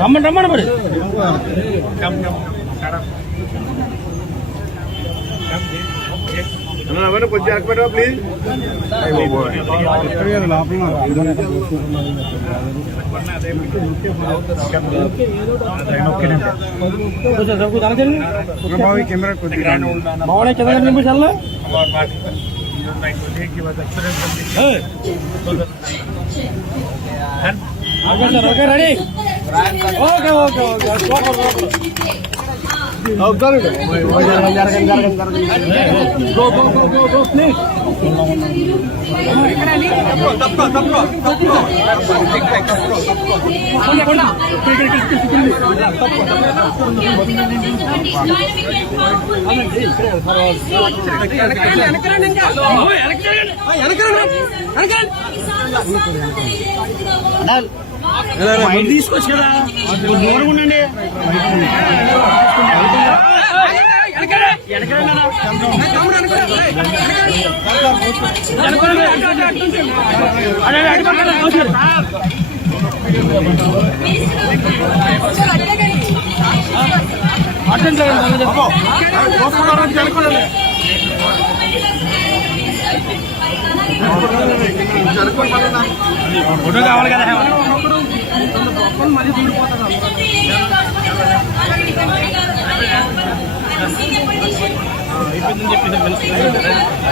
రమ్మని రమ్మని మరి కొంచెం ఎక్కడా please. Okay ready okay okay okay తీసుకొచ్చు కదా దూరం ఉండండి. ఫోటో కావాలి కదా మళ్ళీ దూరిపోతాను. అయిపోయిందని చెప్పేసి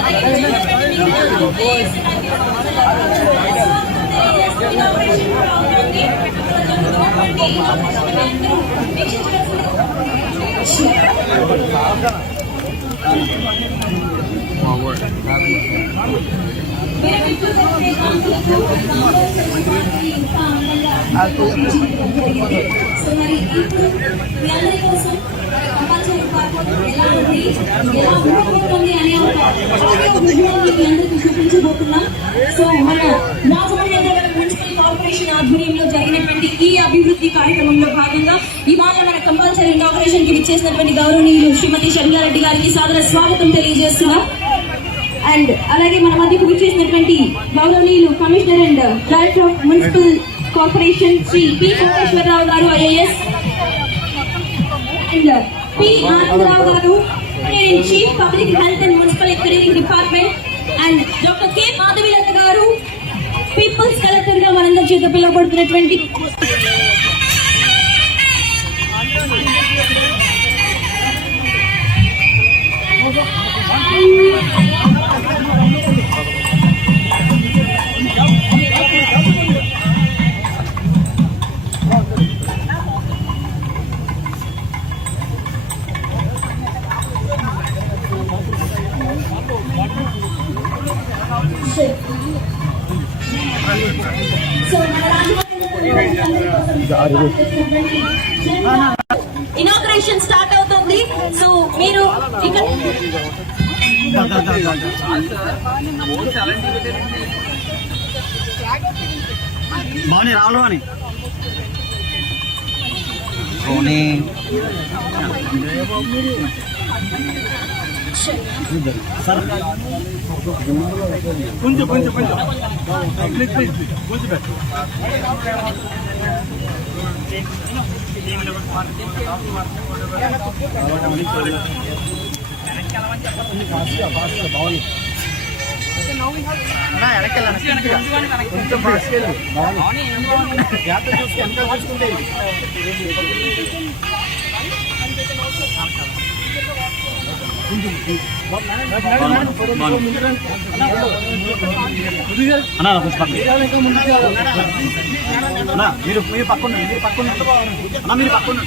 సో మన మున్సిపల్ కార్పొరేషన్ ఆధ్వర్యంలో జరిగినటువంటి ఈ అభివృద్ధి కార్యక్రమంలో భాగంగా ఇవాళ మన కంపల్సరీ ఇనాగరేషన్ కి విచ్చేసినటువంటి గౌరవనీయులు శ్రీమతి శర్మిలారెడ్డి గారికి సాదర స్వాగతం తెలియజేస్తున్నాం. అండ్ అలాగే మన మధ్యకు విచ్చేసినటువంటి గౌరవనీయులు commissioner and director of municipal corporation Shri P Koteswararao గారు ఐఏఎస్ అండ్ పి ఆనందరావు గారు chief public health and municipal engineering department and doctor K Madhavilatha గారు పీపుల్స్ కలెక్టర్ గా మనందరి చేత పిలువబడుతున్నటువంటి ఇనాగ్రేషన్ స్టార్ట్ అవుతుంది. సో మీరు ఇక్కడ బాగుంది రావులు అని కొంచెం కొంచెం కొంచెం మీరు పక్కన మీరు పక్కన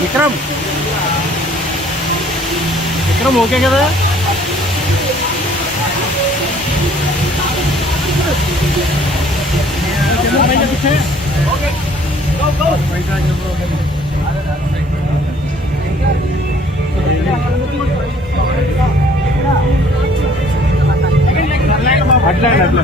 విక్రమ్ విక్రమ్ ఓకే కదా? అట్లా అట్లా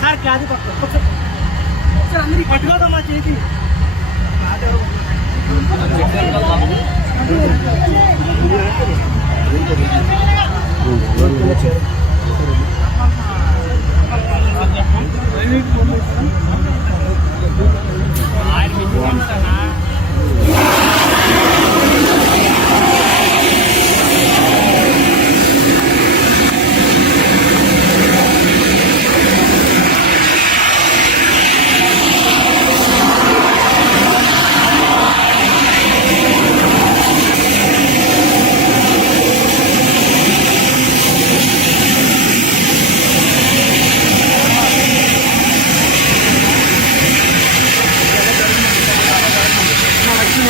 సార్ క్యాది సార్ అందరి పట్టుకోదమ్మా చేతి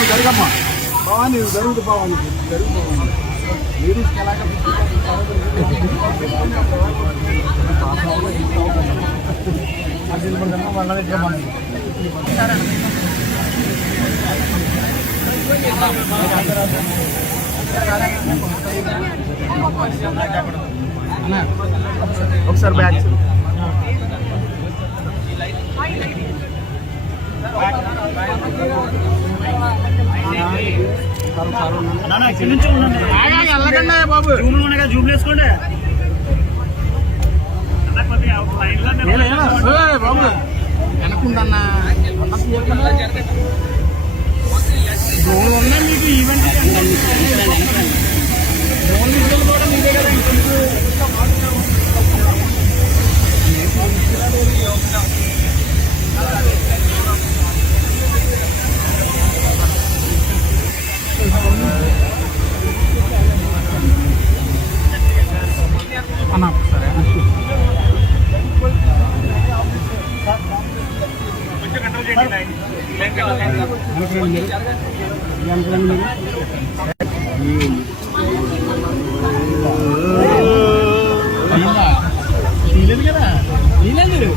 జరగమ్మా భవానీ జరుగుతు భవానీ జరుగు భవానీ లేడీస్కి ఎలాగ వాళ్ళ దగ్గర మనం ఒకసారి బ్యాక్ బాబు జూమ్ వేసుకోండి బాబు వెనకుండా డ్రోన్లు ఉన్నాయి మీకు ఈవెంట్ డ్రోన్ విజువల్ కూడా మీదే కదా అన్నా సరే కొంచెం కంట్రోల్ చేయండి తీలేదు కదా తీలేదు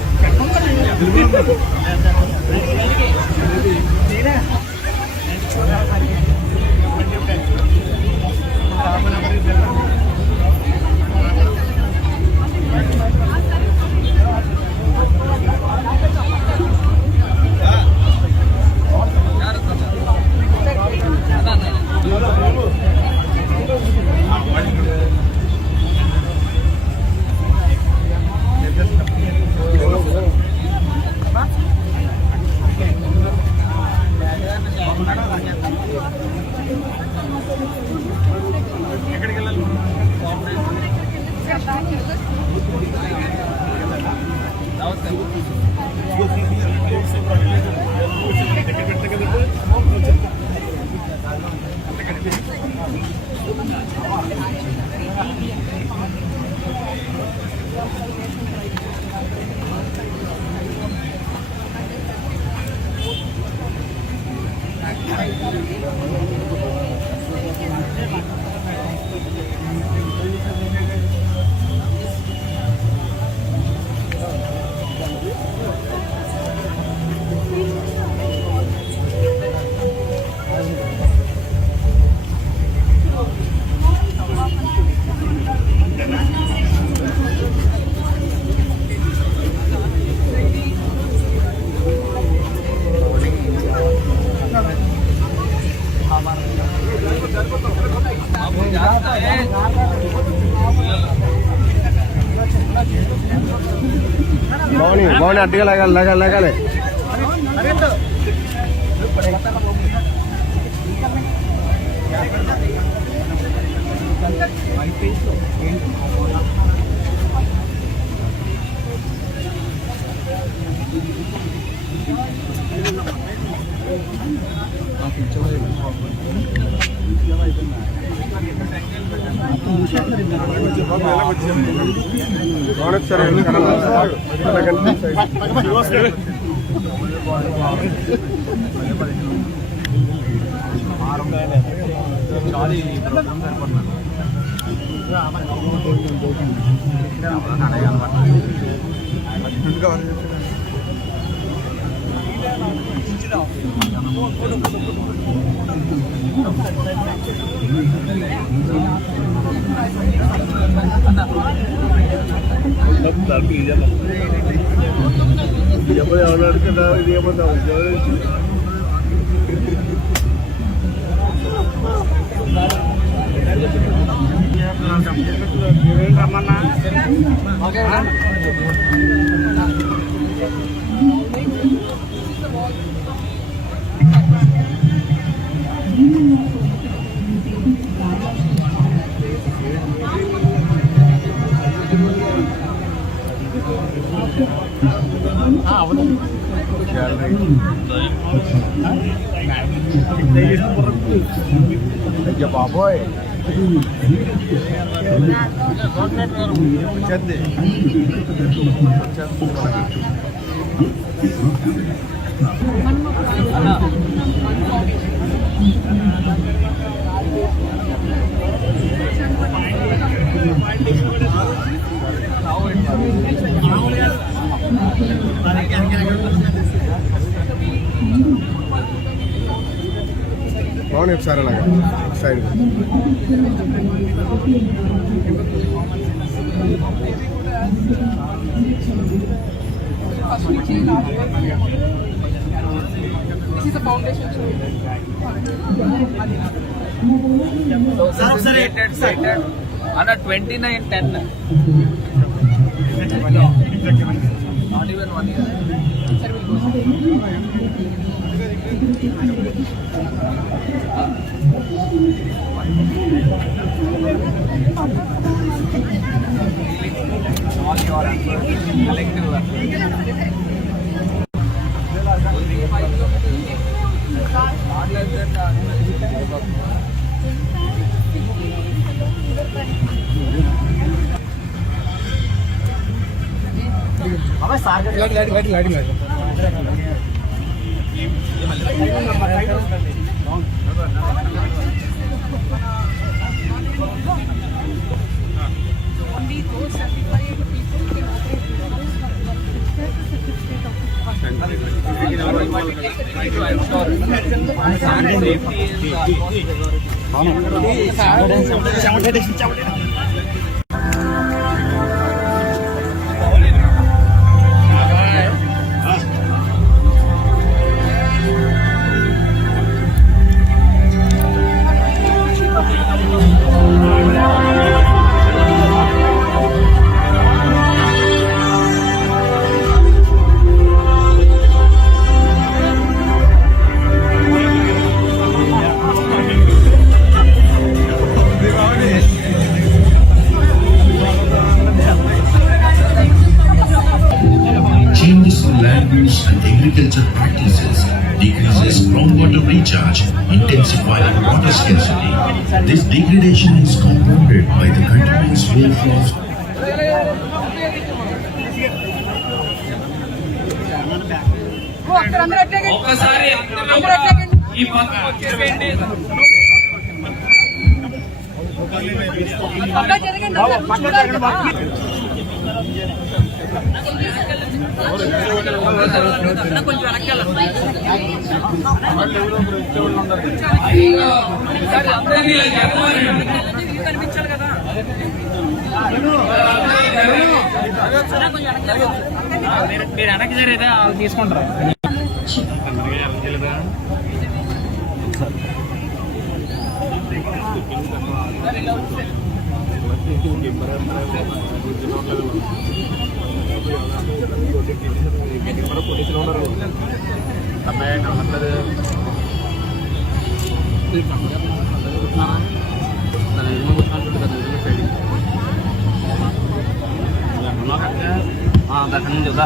బాగున్నాయి అట్టుగా లగాలి బాబోయ్ బాగున్నాయి ఒకసారి అలాగా side This is a foundation show. So stated on a 29/10. Not even 1 year. All your efforts, collective effort. Not less than Only those certified people can operate because there's a certificate of Changes in land use and agriculture practices decreases groundwater recharge, intensifying water scarcity. This degradation is compounded by the continuous rainfall of ఒక్కసారి ఈ పక్కన వచ్చేసేయండి. కనిపించాలి కదా. మీరు వెనక్కి జరిగితే తీసుకుంటారు. అబ్బాయి కనపడలేదు దర్శనం నుంచి వద్దా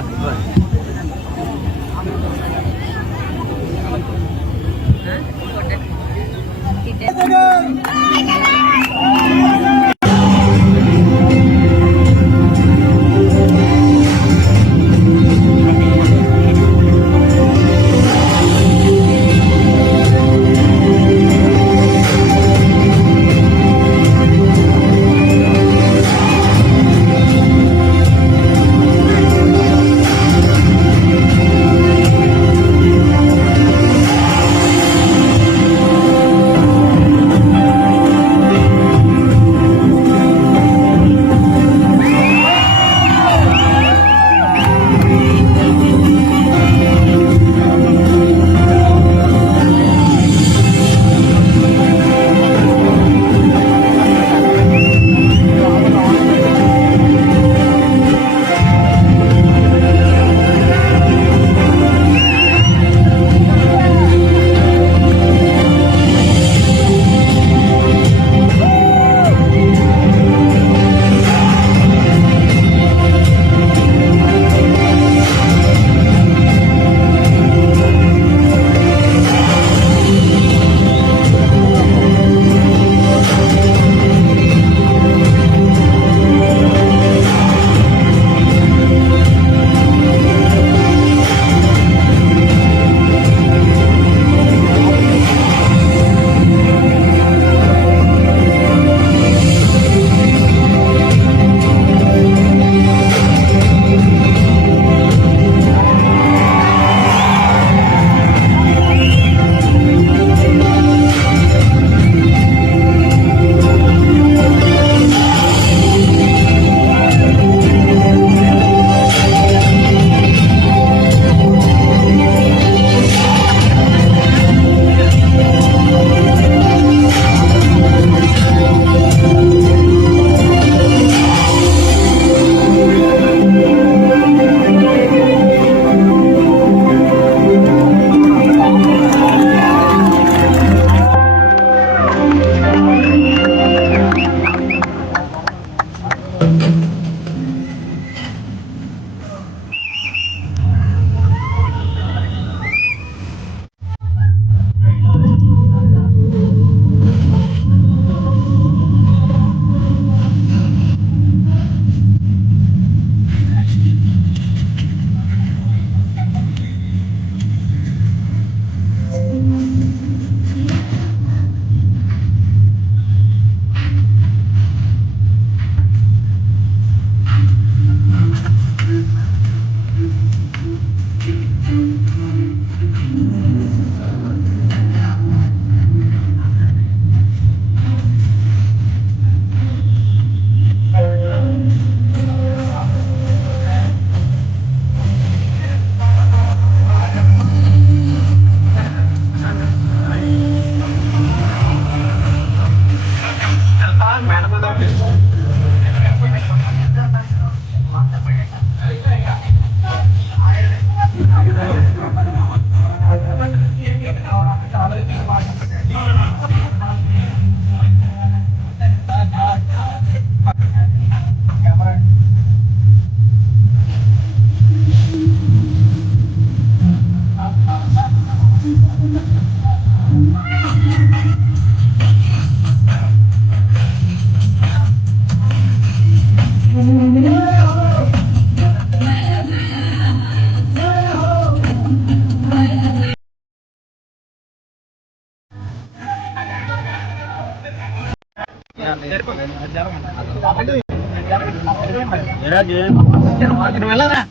వెళ్ళరా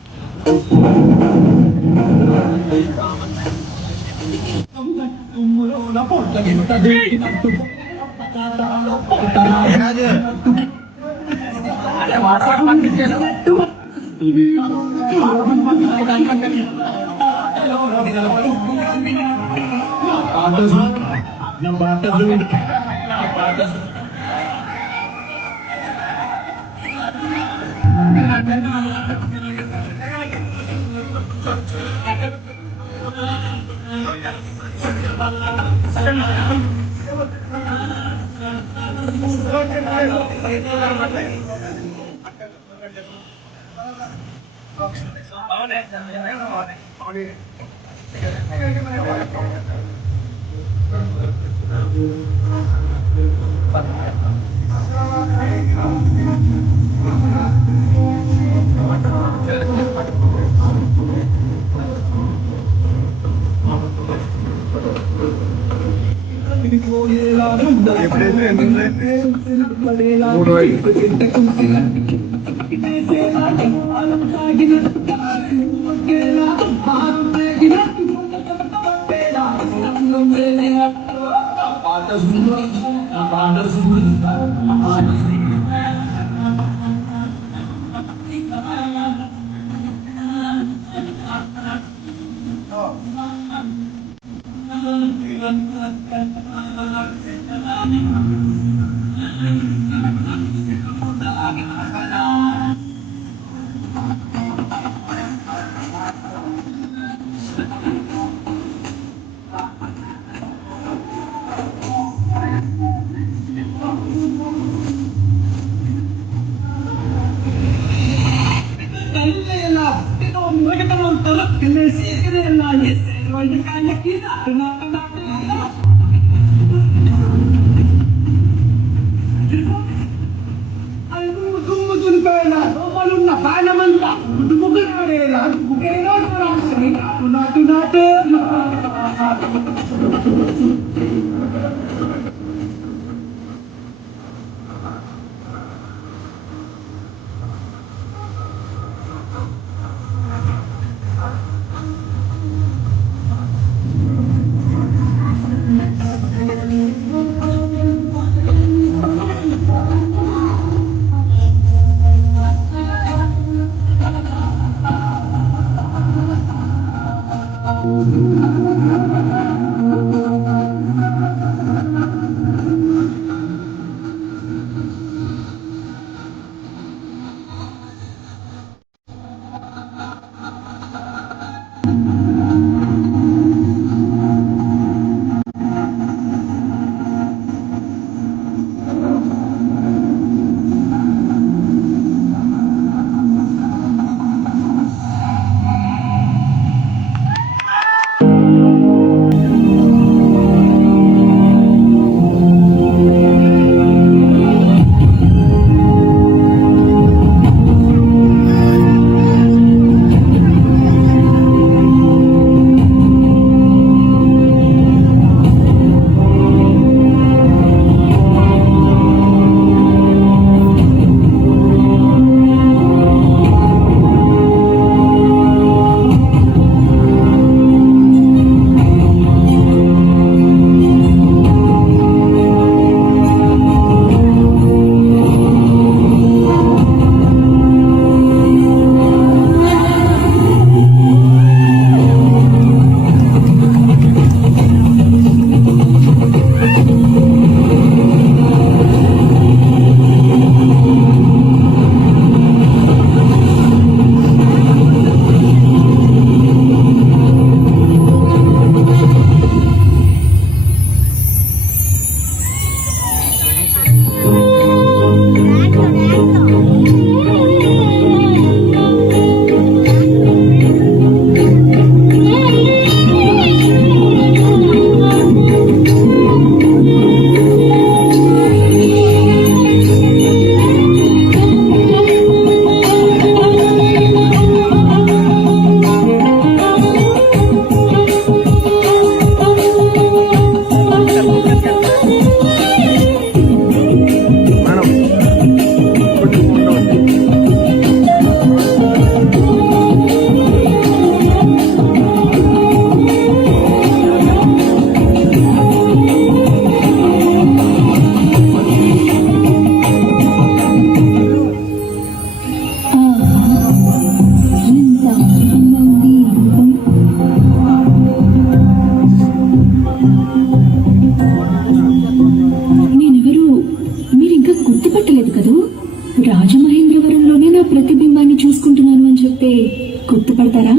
గుర్తుపడతారా?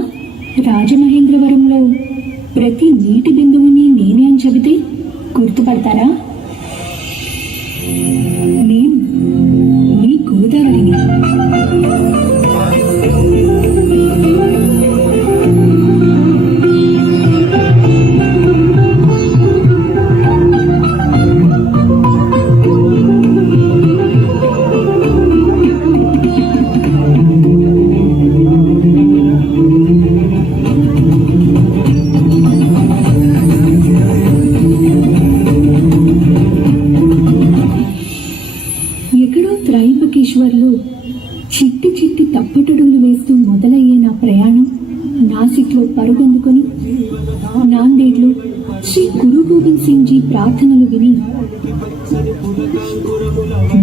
రాజమహేంద్రవరంలో ప్రతి నీటి బిందువుని నేనే అని చెబితే గుర్తుపడతారా? నేను త్రయంబకేశ్వర్లో చిట్టి చిట్టి తప్పటడుగులు వేస్తూ మొదలయ్యే నా ప్రయాణం నాసిక్లో పరుగందుకొని నాందేడ్లో శ్రీ గురు గోవింద్ సింగ్ జీ ప్రార్థనలు విని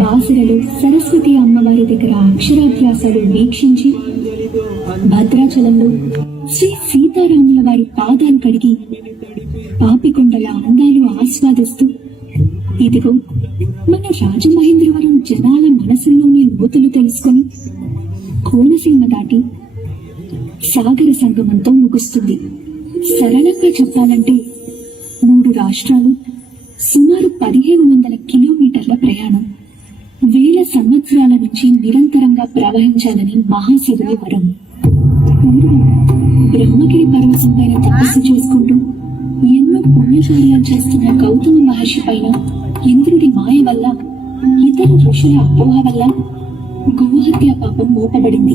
బాసరలో సరస్వతి అమ్మవారి దగ్గర అక్షరాభ్యాసాలు వీక్షించి భద్రాచలంలో శ్రీ సీతారాముల వారి పాదాలు కడిగి పాపికొండల అందాలు ఆస్వాదిస్తూ ఇదిగో మన రాజమహేంద్రవరం జనాల మనసుల్లోని లోతులు తెలుసుకొని కోనసీమ దాటి సాగర సంగమంతో ముగుస్తుంది. సరళంగా చెప్పాలంటే 3 రాష్ట్రాలు, సుమారు 1500 కిలోమీటర్ల ప్రయాణం, వేల సంవత్సరాల నుంచి నిరంతరంగా ప్రవహించాలని మహాశివుని వరం. పూర్వం బ్రహ్మగిరి పర్వతం పైన తపస్సు చేసుకుంటూ ఎన్నో పుణ్యకార్యాలు చేస్తున్న గౌతమ మహర్షి పైన ఇంద్రుడి మాయ వల్ల, ఇతర ఋషుల అపోహ వల్ల గోహత్య పాపం మోపబడింది.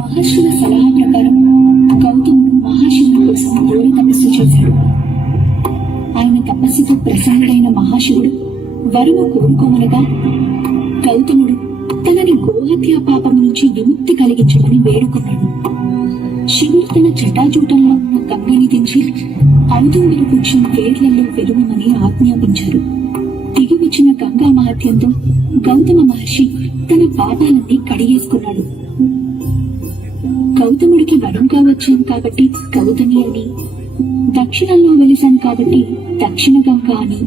మహర్షుల సలహా ప్రకారం గౌతముడు మహాశివుని కోసం ఘోర తపస్సు చేశాడు. ఆయన తపస్సుతో ప్రసన్నుడైన మహాశివుడు వరము కోరుకోమనగా గౌతముడు తనని గోహత్య పాపం నుంచి విముక్తి కలిగించమని వేడుకున్నాడు. శివుడు తన జటాజూటంలో ఉన్న గంగని దించి ఔదుంబర వృక్షం వేర్లలో వెలువమని ఆజ్ఞాపించారు. దిగి వచ్చిన గంగా మహత్యంతో గౌతమ మహర్షి తన పాపాలన్నీ కడిగేసుకున్నాడు. గౌతముడికి వరంగా వచ్చాను కాబట్టి గౌతమి అని, దక్షిణంలో వెలిశాను కాబట్టి దక్షిణ గంగ అని,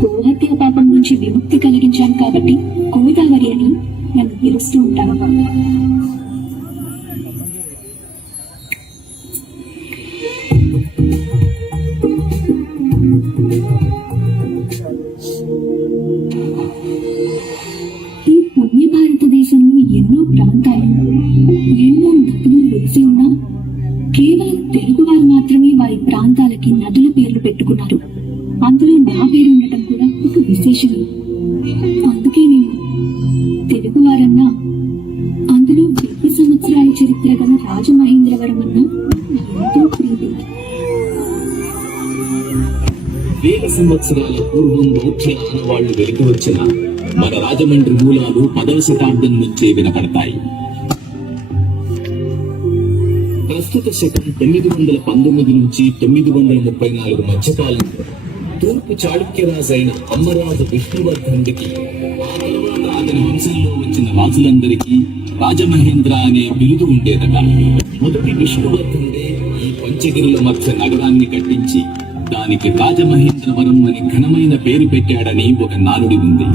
గోహత్య పాపం నుంచి విముక్తి కలిగించాను కాబట్టి గోదావరి అని నన్ను పిలుస్తూ ఉంటాను. ఈ పుణ్య భారతదేశంలో ఎన్నో ప్రాంతాలు, ఎన్నో నదులు వెలిసి ఉన్నా కేవలం తెలుగువారు మాత్రమే వారి ప్రాంతాలకి నదుల పేర్లు పెట్టుకున్నారు. అందులో నా పేరు ఉండటం కూడా ఒక విశేషమే. అందుకే నేను తెలుగువారన్నా, అందులో 1000 సంవత్సరాల చరిత్ర గల రాజమహేంద్రవరం అన్నా ఎంతో ప్రీతి. 1000 సంవత్సరాల పూర్వం బౌద్ధ ఆనవాళ్లు వెలికి వచ్చిన మన రాజమండ్రి మూలాలు 10వ శతాబ్దం నుంచే వినపడతాయి. ప్రస్తుత శకం 919 నుంచి 934 మధ్యకాలంలో తూర్పు చాళుక్యరాజైన అమ్మరాజు విష్ణువర్ధనుడికి ఆ తర్వాత అతని వంశంలో వచ్చిన రాజులందరికీ రాజమహేంద్ర అనే బిరుదు ఉండేదట. మొదటి విష్ణువర్ధనుడే ఈ పంచగిరుల మధ్య నగరాన్ని కట్టించి దానికి రాజమహేంద్రవరం అని ఘనమైన పేరు పెట్టాడని ఒక నానుడి ఉంది.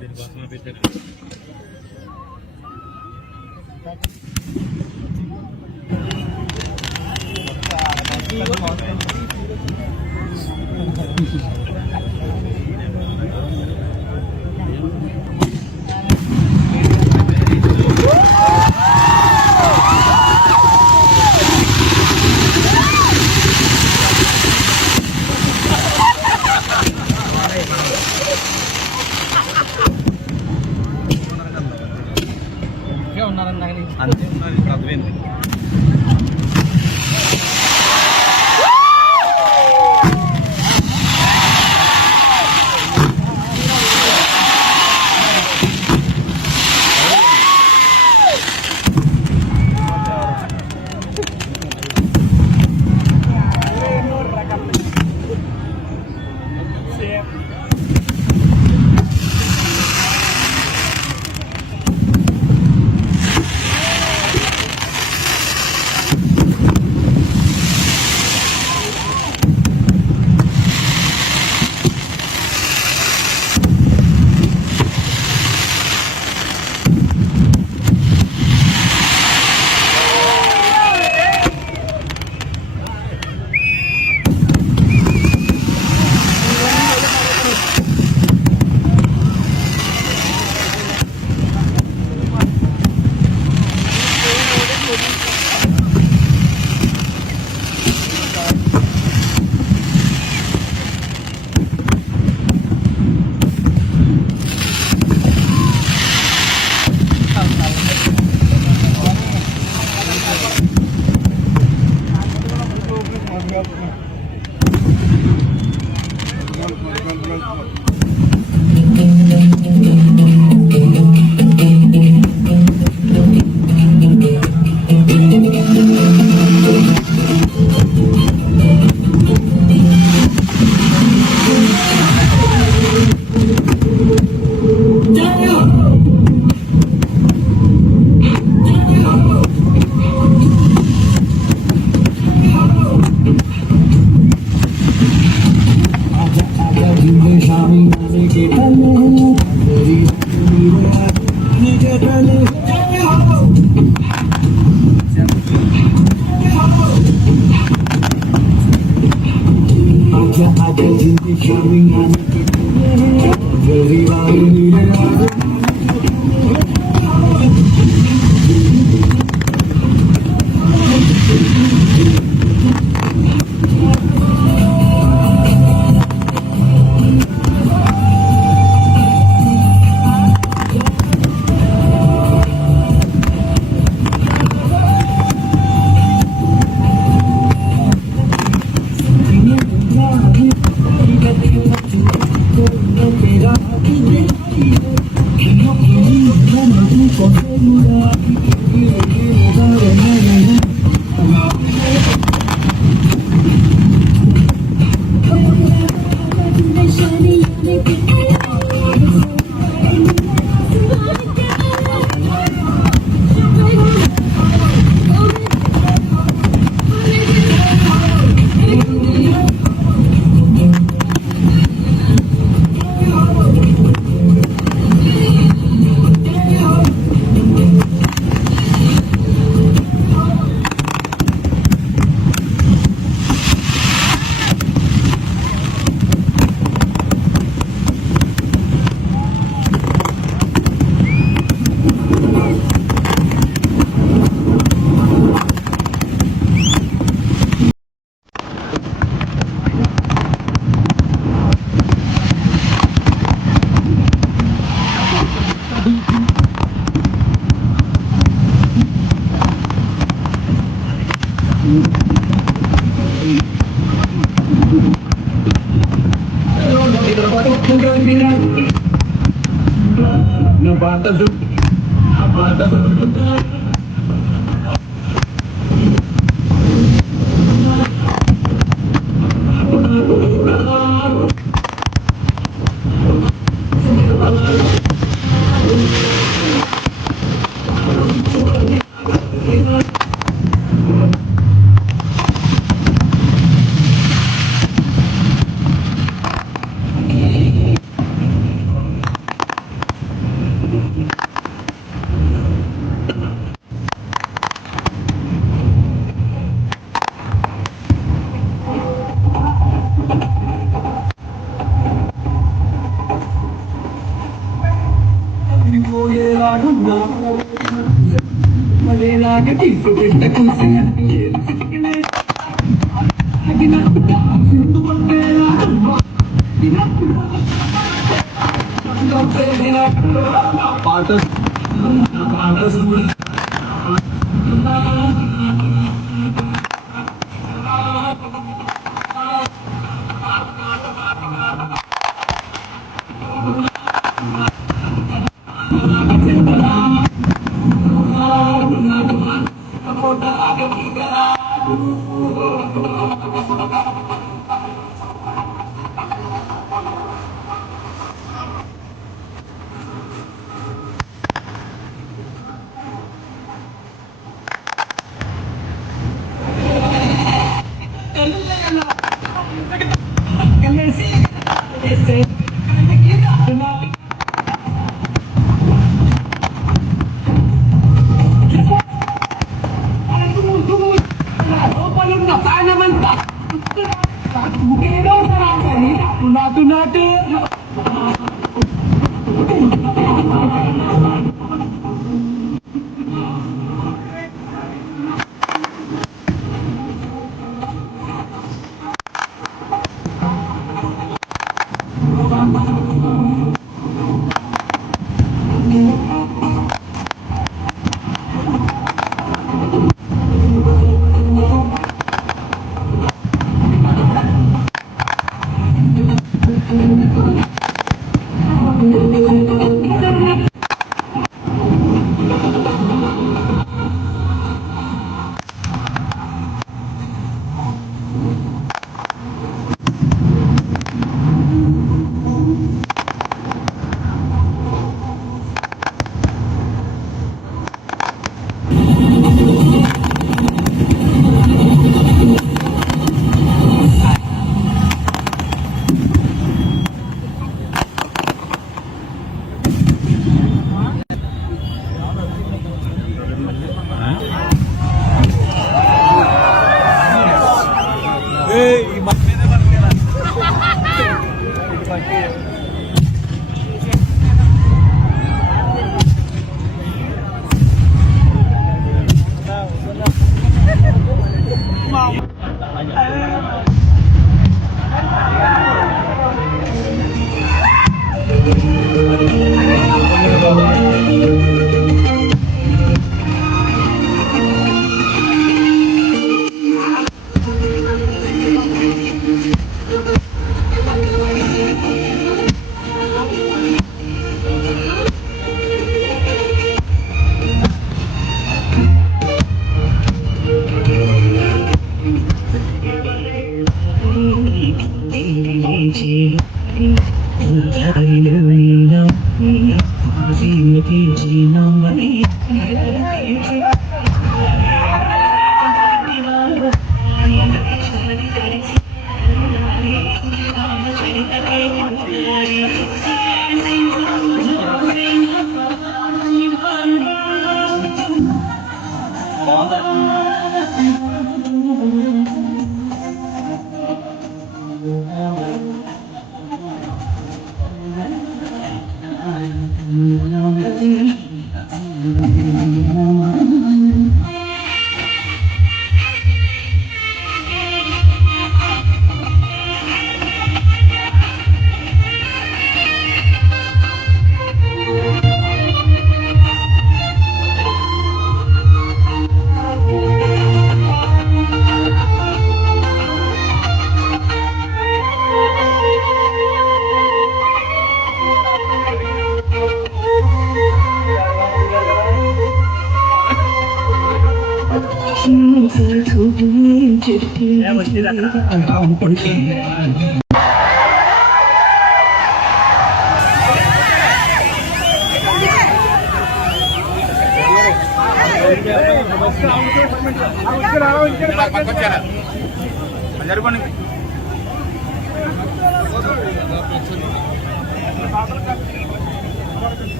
దీనికోసమే పెట్టారు. అంతే ఉన్నది ఇప్పుడు అర్థమైంది.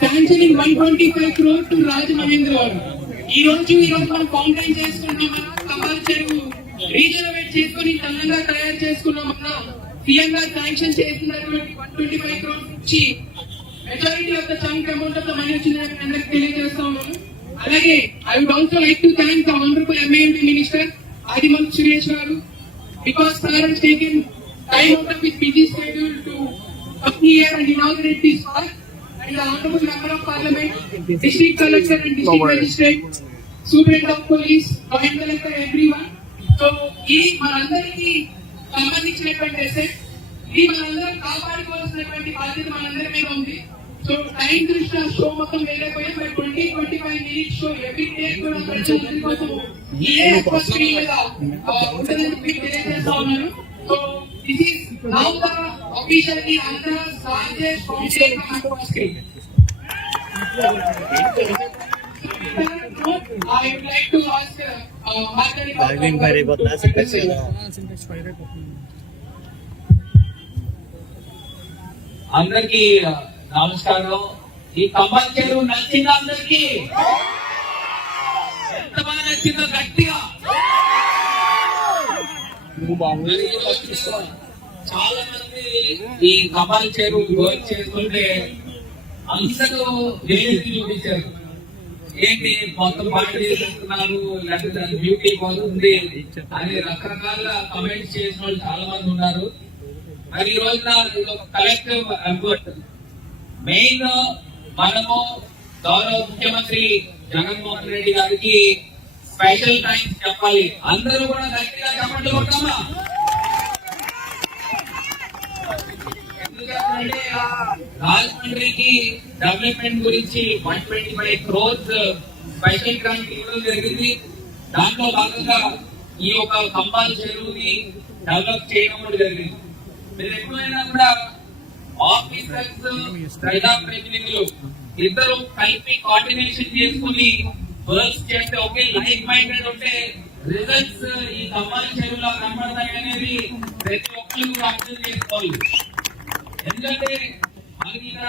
Sanctioning 125 crore to Rajamahendra. ఈ రోజు మనం ఫౌంటైన్ చేసుకున్నాం, కమాల్ చెరువు రీజనరేట్ చేసుకుని తెలంగాణ తయారు చేసుకున్నాం. సీఎం గారు శాంక్షన్ చేసినటువంటి 125 crore నుంచి majority of the chunk amount of the money వచ్చిందని అందరికి తెలియజేస్తా ఉన్నాను. అలాగే I would also like to thank the honourable MAMD minister Audimulapu Suresh garu, because sir has taken time out of his busy schedule to come here and inaugurate this park. And the honorable member of parliament, district collector and district magistrate, superintendent of police, joint collector, everyone. So ఈ మనందరికీ సంబంధించినటువంటి asset, ఈ మనందరం కాపాడుకోవాల్సినటువంటి బాధ్యత మనందరి మీద ఉంది. So time దృష్ట్యా షో మొత్తం వెళ్ళిపోయి 20-25 minutes షో ఎవ్రీ డే కూడా అందరి కోసం ఏ స్క్రీన్ మీద ఉంటుందని మీకు తెలియజేస్తా ఉన్నాను. So this is now the officially Andhra's largest fountain on screen. I would like to ask అందరికి నమస్కారం. ఈ కమాల్ చెరువు నచ్చిందా అందరికి? ఎంత బాగా నచ్చిందో గట్టిగా. చాలా మంది ఈ కమాల్ చెరువు వర్క్ చేస్తుంటే అందరూ విలేజ్ చూపించారు. ఏంటి మొత్తం పార్టీ చేస్తున్నారు, లేకపోతే బ్యూటీ బాగుంది అని రకరకాల కమెంట్స్ చేసిన వాళ్ళు చాలా మంది ఉన్నారు. మరి ఈ రోజున ఇది ఒక కలెక్టివ్ ఎఫర్ట్. మెయిన్ మనము గౌరవ ముఖ్యమంత్రి జగన్మోహన్ రెడ్డి గారికి స్పెషల్ థ్యాంక్స్ చెప్పాలి. అందరూ కూడా గట్టిగా చెప్పండి కొట్టామా? ఎందుకంటే రాజమండ్రికి డెవలప్మెంట్ గురించి 125 crores స్పెషల్ గ్రాంట్ ఇవ్వడం జరిగింది. దాంట్లో భాగంగా ఈ యొక్క కంబాల్ చెరువుని డెవలప్ చేయడం కూడా జరిగింది. మీరు ఎప్పుడైనా కూడా ఆఫీసర్స్, ప్రజాప్రతినిధులు ఇద్దరు కలిపి కోఆర్డినేషన్ చేసుకుని వర్క్స్ చేస్తే, ఒకే లైక్ మైండెడ్ ఉంటే రిజల్ట్స్ ఈ కంబాల్ చెరువులో కనబడతాయి అనేది ప్రతి ఒక్కరు అర్థం చేసుకోవాలి. ఎందుకంటే మనకి ఇక్కడ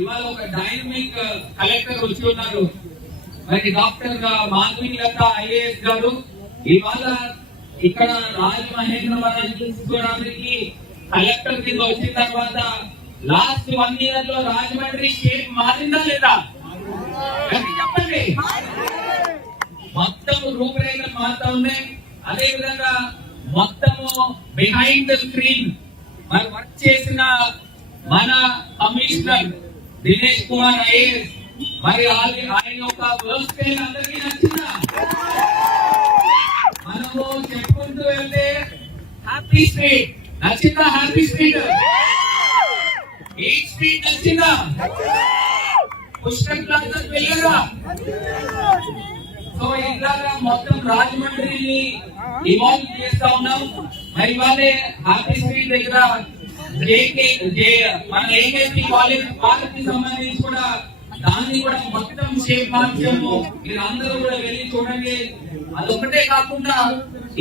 ఇవాళ ఒక డైనమిక్ కలెక్టర్ వచ్చి ఉన్నారు. మరి డాక్టర్ మాధవి లత IAS గారు ఇవాళ ఇక్కడ రాజమహేంద్రవరం తీసుకోవడానికి కలెక్టర్ కింద వచ్చిన తర్వాత లాస్ట్ 1 year లో రాజమండ్రి షేప్ మారిందా లేదా చెప్పండి. మొత్తం రూపురేఖలు మారుతా ఉన్నాయి. అదే విధంగా మొత్తము బిహైండ్ ద స్క్రీన్ మరి వర్క్ చేసిన మన కమిషనర్ దినేష్ కుమార్ IAS, మరి ఆయన యొక్క వర్క్ స్టైల్ అందరికీ నచ్చిందా? మనము చెప్పుకుంటూ వెళ్తే హ్యాపీ స్ట్రీట్ నచ్చిందా? హ్యాపీ స్ట్రీట్, ఎయిట్ స్ట్రీట్ నచ్చిందా? పుష్కర్ ప్లాజా వెళ్ళారా? సో ఇలాగా మొత్తం రాజమండ్రిని ఇవాల్వ్ చేస్తా ఉన్నాం. మరి వాళ్ళే హ్యాపీ స్ట్రీట్ దగ్గర మన ఏకేపీ కాలేజ్ పార్క్ కి సంబంధించి కూడా దాన్ని కూడా మొత్తం షేప్ మార్చాము. మీరు అందరూ కూడా వెళ్ళి చూడండి. అదొకటే కాకుండా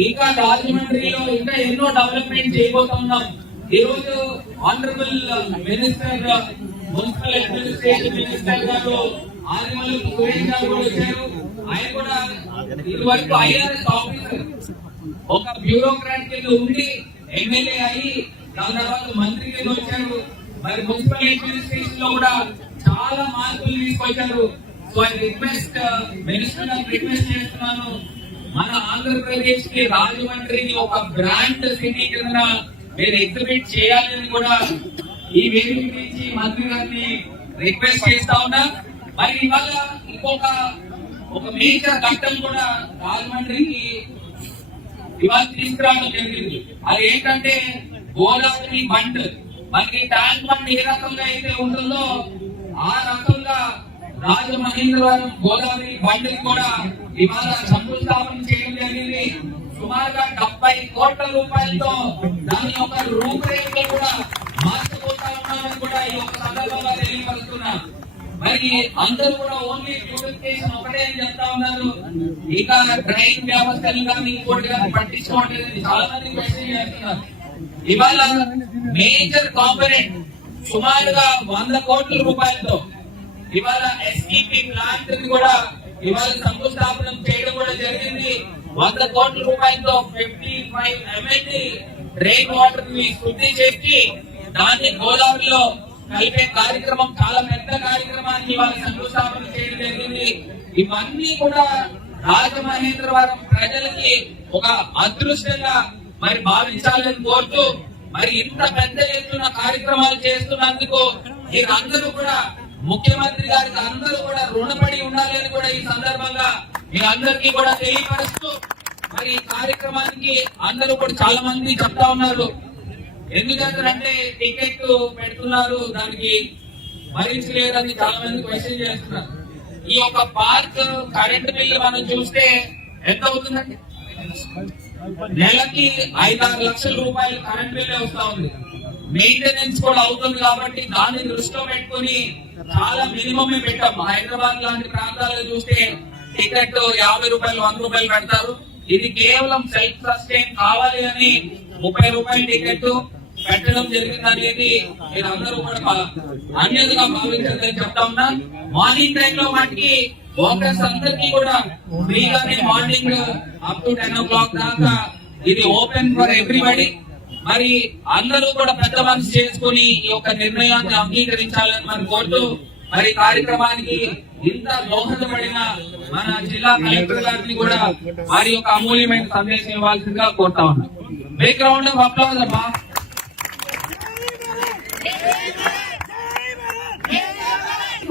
ఇంకా రాజమండ్రిలో ఇంకా ఎన్నో డెవలప్మెంట్ చేయబోతున్నాం. ఈ రోజు honourable minister, municipal administration minister గారు ఆదిమల్ సురేష్ గారు కూడా వచ్చారు. ఆయన కూడా ఇదివరకు IRS ఆఫీసర్, ఒక బ్యూరోక్రాట్ కింద ఉండి ఎమ్మెల్యే అయ్యి దాని తర్వాత మంత్రి కింద వచ్చారు. మరి మున్సిపల్ అడ్మినిస్ట్రేషన్ లో కూడా చాలా మార్పులు తీసుకొచ్చారు. సో ఐ రిక్వెస్ట్ మినిస్టర్ గారు రిక్వెస్ట్ చేస్తున్నాను, మన ఆంధ్రప్రదేశ్ కి రాజమండ్రిని ఒక బ్రాండ్ సిటీ కింద మీరు ఎగ్జిబిట్ చేయాలని కూడా ఈ వేదిక నుంచి మంత్రి గారిని రిక్వెస్ట్ చేస్తా ఉన్నా. మరి ఇవాళ ఒక మేజర్ ఘట్టం కూడా రాజమండ్రికి ఇవాళ తీసుకురావడం జరిగింది. అది ఏంటంటే గోదావరి బండ్. మనకి ట్యాంక్ బండ్ ఏ రకంగా అయితే ఉంటుందో ఆ రకంగా రాజమహేంద్రవరం గోదావరి బండిని కూడా ఇవాళ శంకుస్థాపన చేయడం జరిగింది. సుమారుగా 70 కోట్ల రూపాయలతో దాని యొక్క రూపురేఖలు కూడా మార్చబోతా ఉన్నామని కూడా ఈ యొక్క సందర్భంగా తెలియపరుస్తున్నా. మరి అందరూ కూడా ఓన్లీ ప్యూరిఫికేషన్ ఒకటే అని చెప్తా ఉన్నారు. ఇక డ్రైన్ వ్యవస్థలు కానీ ఇంకోటి కానీ పట్టించుకోవట్లేదు. చాలా మంది క్వశ్చన్ చేస్తున్నారు. ఇవాళ మేజర్ కాంపోనెంట్ సుమారుగా 100 కోట్ల రూపాయలతో ఇవాళ ఎస్టీపీ ప్లాంట్ కూడా ఇవాళ శంకుస్థాపన చేయడం కూడా జరిగింది. 100 కోట్ల రూపాయలతో 55 MLD డ్రైన్ వాటర్ ని శుద్ధి చేసి దాన్ని గోదావరిలో కలిపే కార్యక్రమం, చాలా పెద్ద కార్యక్రమాన్ని ఇవాళ శంకుస్థాపన చేయడం జరిగింది. ఇవన్నీ కూడా రాజమహేంద్రవరం ప్రజలకి ఒక అదృష్టంగా మరి భావించాలని కోరుతూ, మరి ఇంత పెద్ద ఎత్తున కార్యక్రమాలు చేస్తున్నందుకు మీరందరూ కూడా ముఖ్యమంత్రి గారికి అందరూ కూడా రుణపడి ఉండాలి అని కూడా ఈ సందర్భంగా మీ అందరికీ కూడా తెలియపరుస్తూ, మరి ఈ కార్యక్రమానికి అందరూ కూడా చాలా మంది చెప్తా ఉన్నారు. ఎందుకంటే టికెట్ పెడుతున్నారు, దానికి భరించలేదని చాలా మంది క్వశ్చన్ చేస్తున్నారు. ఈ యొక్క పార్క్ కరెంట్ బిల్లు మనం చూస్తే ఎంత అవుతుందండి? నెలకి 5-6 లక్షల రూపాయలు కరెంట్ బిల్లు వస్తా ఉంది. మెయింటెనెన్స్ కూడా అవుతుంది. కాబట్టి దాన్ని దృష్టిలో పెట్టుకుని చాలా మినిమం పెట్టాం. హైదరాబాద్ లాంటి ప్రాంతాల్లో చూస్తే టికెట్ 50 రూపాయలు 100 రూపాయలు పెడతారు. ఇది కేవలం సెల్ఫ్ సస్టైన్ కావాలి అని 30 రూపాయల టికెట్ పెట్టడం జరిగింది అనేది మీరు అందరూ కూడా అన్యతగా భావించాలని చెప్తా ఉన్నా. మార్నింగ్ టైం లో వాటికి వాకర్స్ అందరికీ కూడా ఫ్రీగానే మార్నింగ్ అప్ టు 10 o'clock దాకా ఇది ఓపెన్ ఫర్ ఎవ్రీబడి. మరి అందరూ కూడా పెద్ద మనసు చేసుకుని ఈ యొక్క నిర్ణయాన్ని అంగీకరించాలని మనం కోరుతూ, మరి కార్యక్రమానికి ఇంత దోహదపడిన మన జిల్లా కలెక్టర్ గారిని కూడా వారి యొక్క అమూల్యమైన సందేశం ఇవ్వాల్సిందిగా కోరుతా ఉన్నాం. బిగ్ రౌండ్ ఆఫ్ అప్లాజ్ అమ్మా.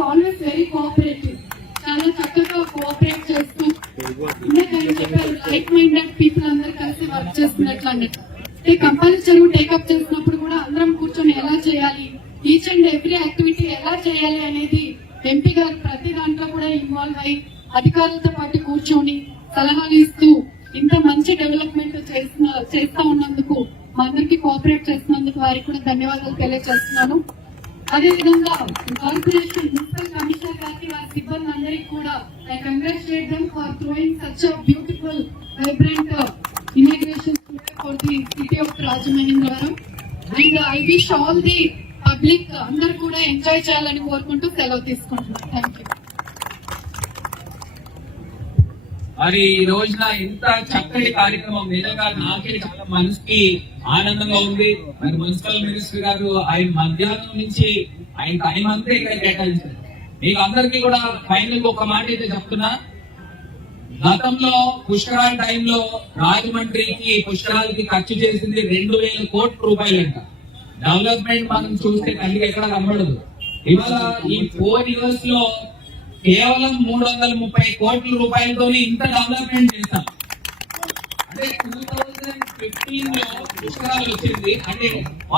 ఆల్వేస్ వెరీ కోఆపరేటివ్, చాలా చక్కగా కోఆపరేట్ చేస్తూ ఇందాక చెప్పారు లైక్ మైండెడ్ పీపుల్ అందరూ కలిసి వర్క్ చేస్తున్నట్లు అన్నట్టు. కంపల్సరీ టేకప్ చేసినప్పుడు కూడా అందరం కూర్చొని ఎలా చేయాలి, ఈచ్ అండ్ ఎవ్రీ యాక్టివిటీ ఎలా చేయాలి అనేది ఎంపీ గారు ప్రతి దాంట్లో కూడా ఇన్వాల్వ్ అయ్యి అధికారులతో పాటు కూర్చొని సలహాలు ఇస్తూ ఇంత మంచి డెవలప్మెంట్ చేస్తా ఉన్నందుకు మా అందరికి కోఆపరేట్ చేస్తున్నందుకు వారికి కూడా ధన్యవాదాలు తెలియజేస్తున్నాను. అదేవిధంగా కార్పొరేషన్ మున్సిపల్ కమిషనర్ గారికి వారి సిబ్బంది అందరికీ కూడా I congratulate them for throwing such a beautiful vibrant inauguration for the city of Rajamahindra, and I wish all the public అందరూ కూడా ఎంజాయ్ చేయాలని కోరుకుంటూ సెలవు తీసుకుంటున్నాను. Thank you. మరి ఈ రోజున ఇంత చక్కటి కార్యక్రమం నిజంగా నాకే చాలా మనసుకి ఆనందంగా ఉంది. మరి మున్సిపల్ మినిస్టర్ గారు ఆయన మధ్యాహ్నం నుంచి ఆయన టైం అంతా ఇక్కడ కేటాయించారు. మీకు అందరికీ కూడా ఫైనల్ ఒక మాట అయితే చెప్తున్నా. గతంలో పుష్కరాల టైంలో రాజమండ్రికి పుష్కరాలకి ఖర్చు చేసింది 2000 కోట్ల రూపాయలంట. డెవలప్మెంట్ మనం చూస్తే కంటికి ఎక్కడ కనబడదు. ఇవాళ ఈ 4 years లో కేవలం 330 కోట్ల రూపాయలతోనే ఇంత డెవలప్మెంట్ చేస్తాం. అంటే 2015 లో పుష్కరాలు వచ్చింది, అంటే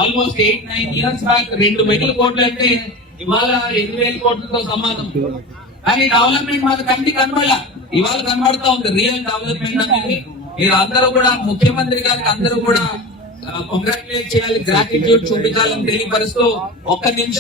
ఆల్మోస్ట్ 8-9 years బ్యాక్ 2,000 కోట్లు అంటే ఇవాళ 8,000 కోట్లతో సమానం. కానీ డెవలప్మెంట్ మన కంటికి కనబడాల, ఇవాళ కనబడతా ఉంది రియల్ డెవలప్మెంట్ అనేది. మీరు అందరూ కూడా ముఖ్యమంత్రి గారికి అందరూ కూడా కంగ్రాచులేట్ చేయాలి, గ్రాటిట్యూడ్ చూపించాలని తెలియపరుస్తూ ఒక్క నిమిషం